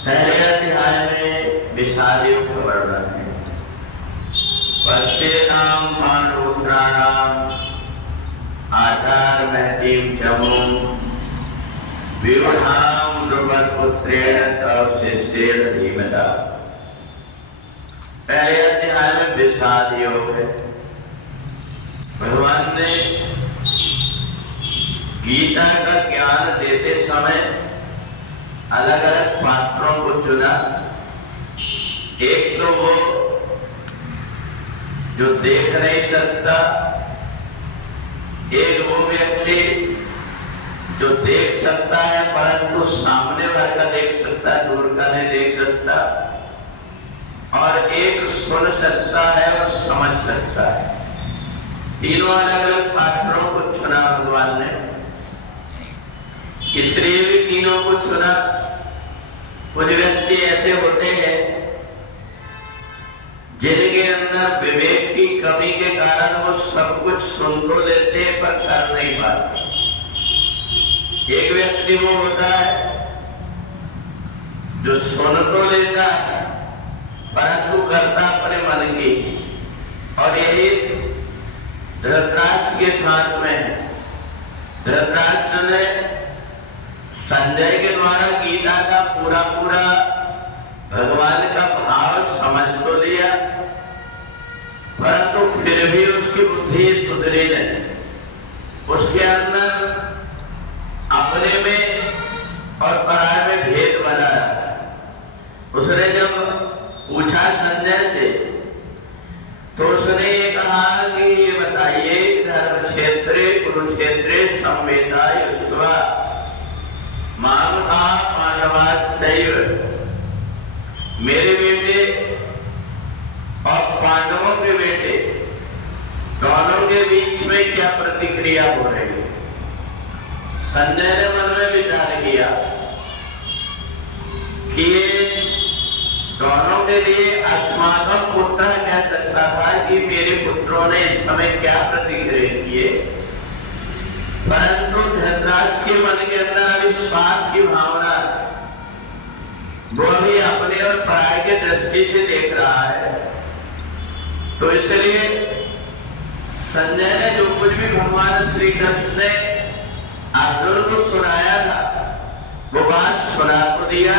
पहले अध्याय में विषाद योग का वर्णन है। पश्येताम भानुपुत्राणाम आचार महतीम जमुम विवधाम द्रुपदपुत्रेण तव शिष्येण धीमता। पहले अध्याय में विषाद योग है। भगवान ने गीता का ज्ञान देते समय अलग अलग पात्रों को चुना। एक तो वो जो देख नहीं सकता, एक वो व्यक्ति जो देख सकता है परंतु सामने वाला का देख सकता है, दूर का नहीं देख सकता, और एक सुन सकता है और समझ सकता है। तीनों अलग अलग पात्रों को चुना भगवान ने। इसलिए भी तीनों को चुना। कुछ व्यक्ति ऐसे होते हैं जिनके अंदर विवेक की कमी के कारण वो सब कुछ सुन तो लेते हैं पर कर नहीं पाते। एक व्यक्ति वो होता है जो सुन तो लेता है परंतु करता अपने मन की, और यही धृतराष्ट्र के साथ में है। धृतराष्ट्र ने संजय के द्वारा गीता का पूरा पूरा भगवान का भाव समझ तो लिया, परंतु फिर भी उसकी बुद्धि सुधरी नहीं। उसके अंदर अपने में और पराय में भेद बना रहा। उसने जब पूछा संजय से तो उसने ये कहा कि ये बताइए, धर्म क्षेत्रे कुरुक्षेत्रे संवेदा युष्वा मामका पांडवाश्चैव, मेरे बेटे और पांडवों के बेटे दोनों के बीच में क्या प्रतिक्रिया हो रही है। संजय ने मन में विचार किया कि ये दोनों के लिए अस्माकं पुत्र कह सकता था कि मेरे पुत्रों ने इस समय क्या प्रतिक्रिया किए, परंतु धृतराष्ट्र के मन के अंदर अभी स्वार्थ की भावना, वो अभी अपने और पराय के दृष्टि से देख रहा है। तो इसलिए संजय ने जो कुछ भी भगवान श्री कृष्ण ने अर्जुन को सुनाया था वो बात सुना तो दिया,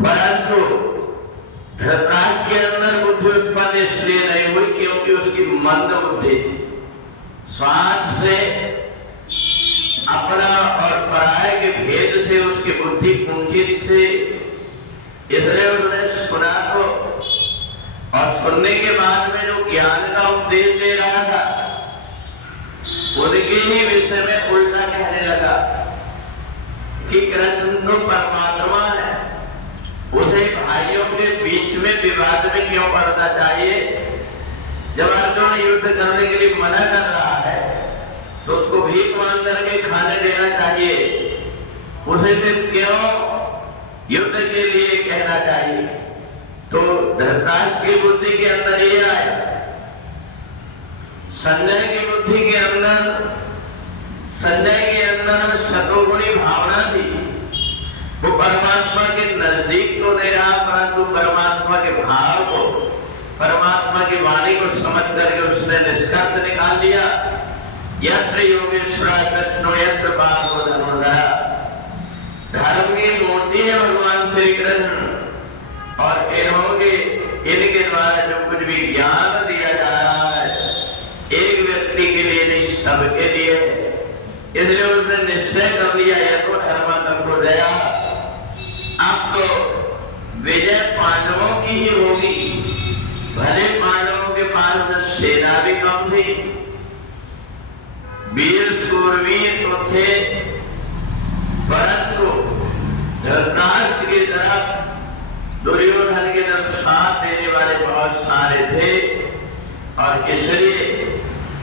परंतु धृतराष्ट्र के अंदर बुद्धि उत्पन्न इसलिए नहीं हुई क्योंकि उसकी मंद बुद्धि थी। स्वार्थ से, अपना और पराय के भेद से उसकी बुद्धि कुंठित से, इसलिए उसने सुना तो, और सुनने के बाद में जो ज्ञान का उपदेश दे रहा था उनके ही विषय में उल्टा कहने लगा कि कृष्ण तो परमात्मा है, उसे भाइयों के बीच में विवाद में क्यों पड़ना चाहिए। जब अर्जुन युद्ध करने के लिए मना कर रहा है तो उसको भीख मांग करके खाने देना चाहिए, उसे फिर क्यों युद्ध के लिए कहना चाहिए। तो धृतराष्ट्र की बुद्धि के अंदर ये आया। संजय की बुद्धि के अंदर, संजय के अंदर में शतोगुणी भावना थी। वो परमात्मा के नजदीक तो नहीं रहा परंतु परमात्मा के भाव को, परमात्मा की वाणी को समझ करके उसने निष्कर्ष निकाल लिया, यत्र योगेश्वर कृष्णो यत्र पार्थो धनुर्धरा। धर्म की मूर्ति है भगवान श्री कृष्ण, और इनके द्वारा जो कुछ भी ज्ञान दिया जा रहा है एक व्यक्ति के लिए नहीं सबके लिए। इसलिए उसने निश्चय कर लिया यह तो धर्म को दया, अब तो विजय पांडवों की ही होगी। भले पांडवों के पास में सेना भी कम थी, वीर शूरवीर तो थे, परंतु धृतराष्ट्र की तरफ, दुर्योधन की तरफ साथ देने वाले बहुत सारे थे। और इसलिए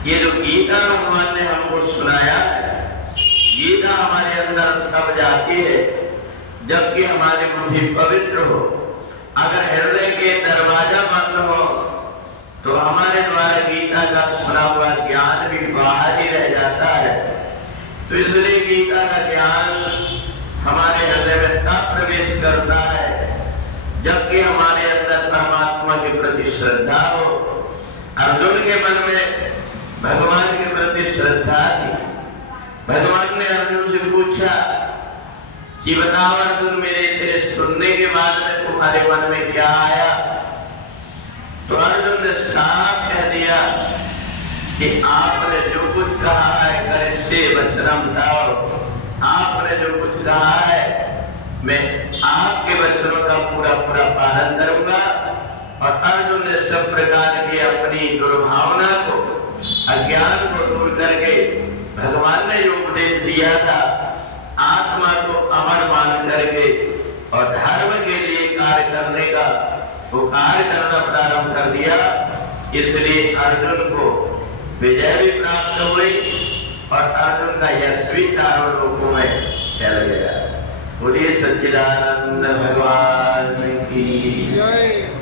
ये जो गीता भगवान ने हमको सुनाया है, गीता हमारे अंदर तब जाती है जबकि हमारी बुद्धि पवित्र हो। अगर हृदय के दरवाजा बंद हो तो हमारे द्वारा गीता का सुना हुआ ज्ञान भी बाहर ही रह जाता है। तो इसलिए गीता का ज्ञान हमारे हृदय में तब प्रवेश प्रति श्रद्धा हो। अर्जुन के मन में भगवान के प्रति श्रद्धा थी। भगवान ने अर्जुन से पूछा कि बताओ अर्जुन, मेरे तेरे सुनने के बाद में तुम्हारे मन में क्या आया? तो अर्जुन ने साफ कह दिया कि आपने जो कुछ कहा है कर से वचनम धाव, आपने जो कुछ कहा है मैं आपके वचनों का पूरा पूरा पालन करूंगा। और अर्जुन ने सब प्रकार की अपनी दुर्भावना को, अज्ञान को दूर करके भगवान ने जो उपदेश दिया था, आत्मा को अमर मान करके और धर्म के लिए कार्य करने का वो कार्य करना प्रारंभ कर दिया। इसलिए अर्जुन को विजय भी प्राप्त हुई और अर्जुन का यश भी चारों लोगों में फैल गया। बोलिए सच्चिदानंद भगवान की जय।